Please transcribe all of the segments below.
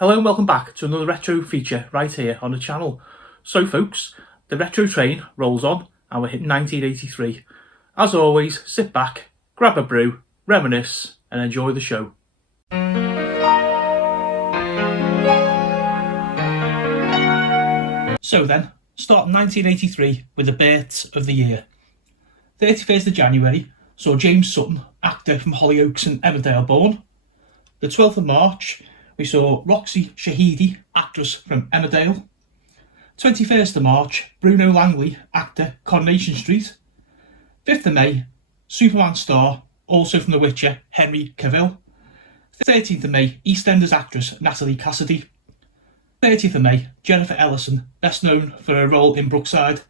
Hello and welcome back to another retro feature right here on the channel. So folks, the retro train rolls on and we're hitting 1983. As always, sit back, grab a brew, reminisce and enjoy the show. So then, starting 1983 with the births of the year. 31st of January saw James Sutton, actor from Hollyoaks and Emmerdale, born. The 12th of March we saw Roxy Shahidi, actress from Emmerdale. 21st of March, Bruno Langley, actor, Coronation Street. 5th of May, Superman star, also from The Witcher, Henry Cavill. 13th of May, EastEnders actress Natalie Cassidy. 30th of May, Jennifer Ellison, best known for her role in Brookside.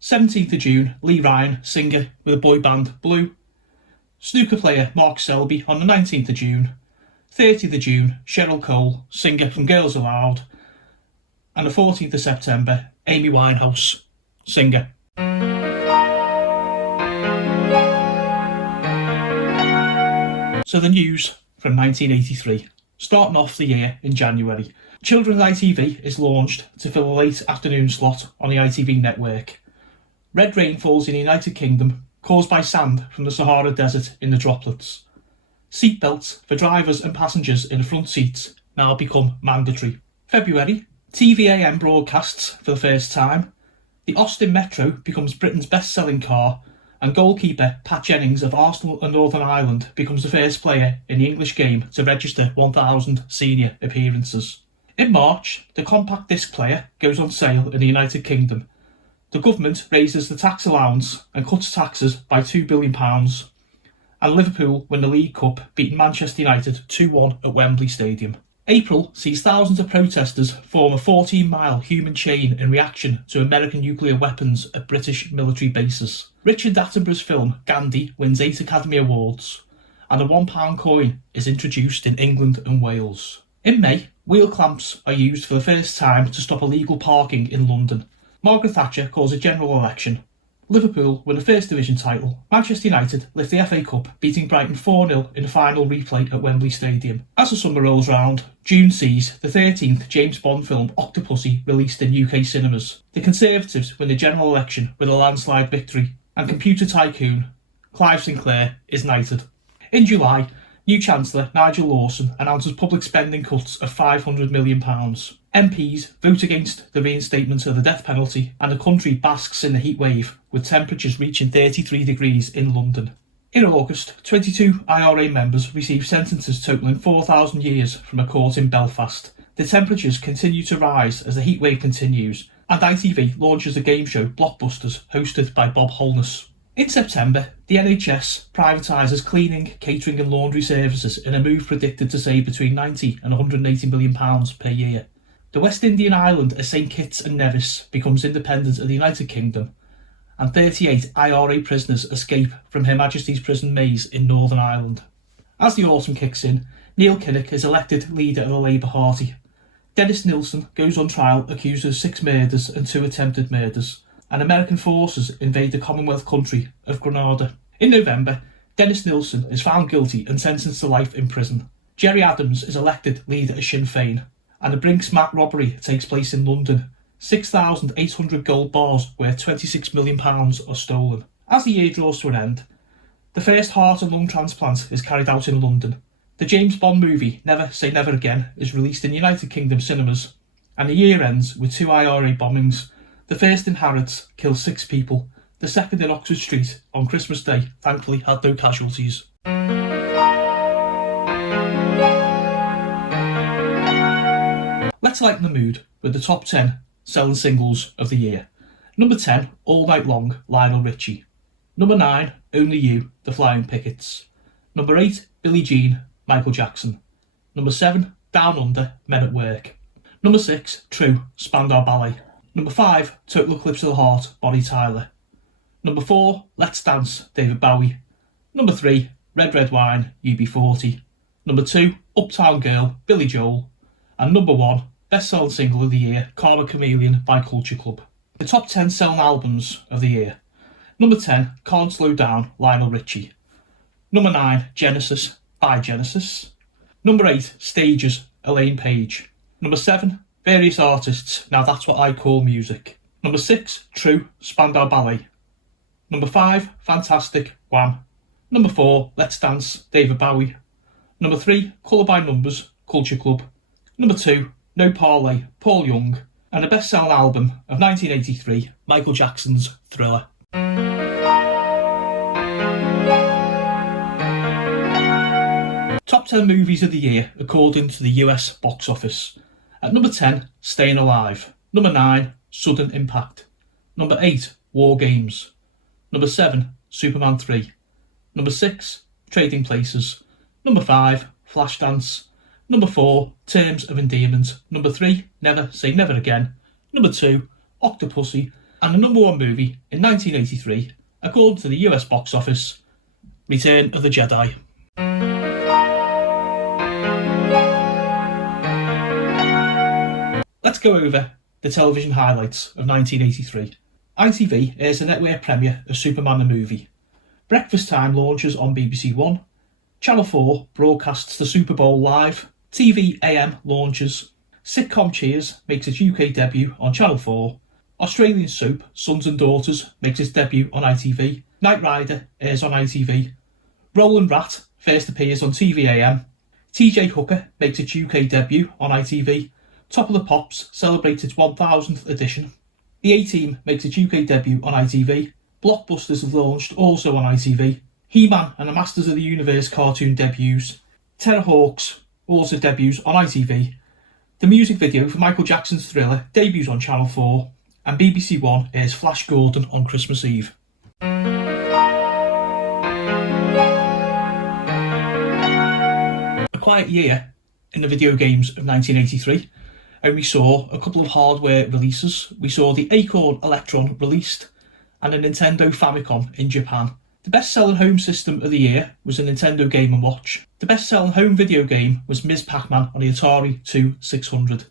17th of June, Lee Ryan, singer with the boy band Blue. Snooker player Mark Selby on the 19th of June. 30th of June, Cheryl Cole, singer from Girls Aloud. And the 14th of September, Amy Winehouse, singer. So the news from 1983. Starting off the year in January. Children's ITV is launched to fill a late afternoon slot on the ITV network. Red rain falls in the United Kingdom, caused by sand from the Sahara Desert in the droplets. Seatbelts for drivers and passengers in the front seats now become mandatory. February, TVAM broadcasts for the first time. The Austin Metro becomes Britain's best-selling car, and goalkeeper Pat Jennings of Arsenal and Northern Ireland becomes the first player in the English game to register 1,000 senior appearances. In March, the compact disc player goes on sale in the United Kingdom. The government raises the tax allowance and cuts taxes by £2 billion. And Liverpool win the League Cup, beating Manchester United 2-1 at Wembley Stadium. April sees thousands of protesters form a 14-mile human chain in reaction to American nuclear weapons at British military bases. Richard Attenborough's film Gandhi wins 8 Academy Awards, and a £1 coin is introduced in England and Wales. In May, wheel clamps are used for the first time to stop illegal parking in London. Margaret Thatcher calls a general election. Liverpool win the First Division title. Manchester United lift the FA Cup, beating Brighton 4-0 in the final replay at Wembley Stadium. As the summer rolls round, June sees the 13th James Bond film Octopussy released in UK cinemas. The Conservatives win the general election with a landslide victory, and computer tycoon Clive Sinclair is knighted. In July, new Chancellor Nigel Lawson announces public spending cuts of £500 million. MPs vote against the reinstatement of the death penalty, and the country basks in the heat wave, with temperatures reaching 33 degrees in London. In August, 22 IRA members received sentences totalling 4,000 years from a court in Belfast. The temperatures continue to rise as the heat wave continues, and ITV launches the game show Blockbusters, hosted by Bob Holness. In September, the NHS privatises cleaning, catering and laundry services in a move predicted to save between £90 and £180 million per year. The West Indian island of St Kitts and Nevis becomes independent of the United Kingdom, and 38 IRA prisoners escape from Her Majesty's Prison Maze in Northern Ireland. As the autumn kicks in, Neil Kinnock is elected leader of the Labour Party. Dennis Nilsen goes on trial accused of 6 murders and 2 attempted murders, and American forces invade the Commonwealth country of Grenada. In November, Dennis Nilsen is found guilty and sentenced to life in prison. Gerry Adams is elected leader of Sinn Féin, and the Brinks-Mac robbery takes place in London. 6,800 gold bars worth £26 million are stolen. As the year draws to an end, the first heart and lung transplant is carried out in London. The James Bond movie Never Say Never Again is released in United Kingdom cinemas, and the year ends with 2 IRA bombings. The first in Harrods killed 6 people. The second in Oxford Street on Christmas Day thankfully had no casualties. Let's lighten the mood with the top 10 selling singles of the year. Number 10, All Night Long, Lionel Richie. Number 9, Only You, The Flying Pickets. Number 8, Billie Jean, Michael Jackson. Number 7, Down Under, Men at Work. Number 6, True, Spandau Ballet. Number 5, Total Eclipse of the Heart, Bonnie Tyler. Number 4, Let's Dance, David Bowie. Number 3, Red Red Wine, UB40. Number 2, Uptown Girl, Billy Joel. And number 1, best-selling single of the year, Karma Chameleon by Culture Club. The top 10 selling albums of the year. Number 10, Can't Slow Down, Lionel Richie. Number 9, Genesis by Genesis. Number 8, Stages Elaine Page. Number 7, various artists, now that's what I call music. Number 6, True, Spandau Ballet. Number 5, Fantastic, Wham. Number 4, Let's Dance, David Bowie. Number 3, Colour by Numbers, Culture Club. Number 2, No Parlay, Paul Young. And the best-selling album of 1983, Michael Jackson's Thriller. Top 10 movies of the year according to the US box office. At number 10, Staying Alive. Number 9, Sudden Impact. Number 8, War Games. Number 7, Superman 3. Number 6, Trading Places. Number 5, Flashdance. Number 4, Terms of Endearment. Number 3, Never Say Never Again. Number 2, Octopussy. And the number 1 movie in 1983, according to the US box office, Return of the Jedi. Let's go over the television highlights of 1983. ITV airs the network premiere of Superman the movie. Breakfast Time launches on BBC One. Channel 4 broadcasts the Super Bowl live. TV AM launches. Sitcom Cheers makes its UK debut on Channel 4. Australian soap Sons and Daughters makes its debut on ITV. Knight Rider airs on ITV. Roland Rat first appears on TV AM. TJ Hooker makes its UK debut on ITV. Top of the Pops celebrates its 1000th edition. The A-Team makes its UK debut on ITV. Blockbusters have launched also on ITV. He-Man and the Masters of the Universe cartoon debuts. Terrorhawks also debuts on ITV. The music video for Michael Jackson's Thriller debuts on Channel 4. And BBC One airs Flash Gordon on Christmas Eve. A quiet year in the video games of 1983. And we saw a couple of hardware releases. We saw the Acorn Electron released and a Nintendo Famicom in Japan. The best-selling home system of the year was a Nintendo Game & Watch. The best-selling home video game was Ms. Pac-Man on the Atari 2600.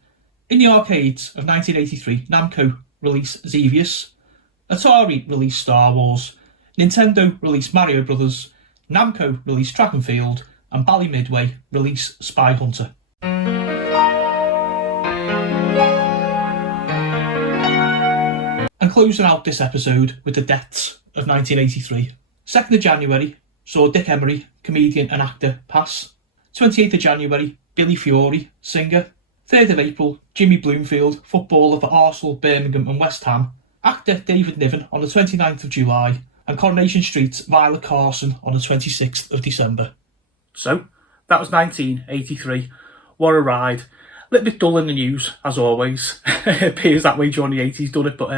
In the arcades of 1983, Namco released Xevious, Atari released Star Wars, Nintendo released Mario Brothers, Namco released Track and Field, and Bally Midway released Spy Hunter. And closing out this episode with the deaths of 1983. 2nd of January saw Dick Emery, comedian and actor, pass. 28th of January, Billy Fiore, singer. 3rd of April, Jimmy Bloomfield, footballer for Arsenal, Birmingham and West Ham. Actor David Niven on the 29th of July. And Coronation Street's Violet Carson on the 26th of December. So, that was 1983. What a ride. A little bit dull in the news, as always. It appears that way during the 80s, done it? But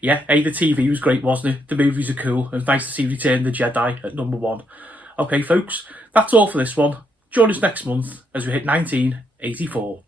yeah, the TV was great, wasn't it? The movies are cool. It was nice to see Return of the Jedi at number 1. Okay, folks, that's all for this one. Join us next month as we hit 1984.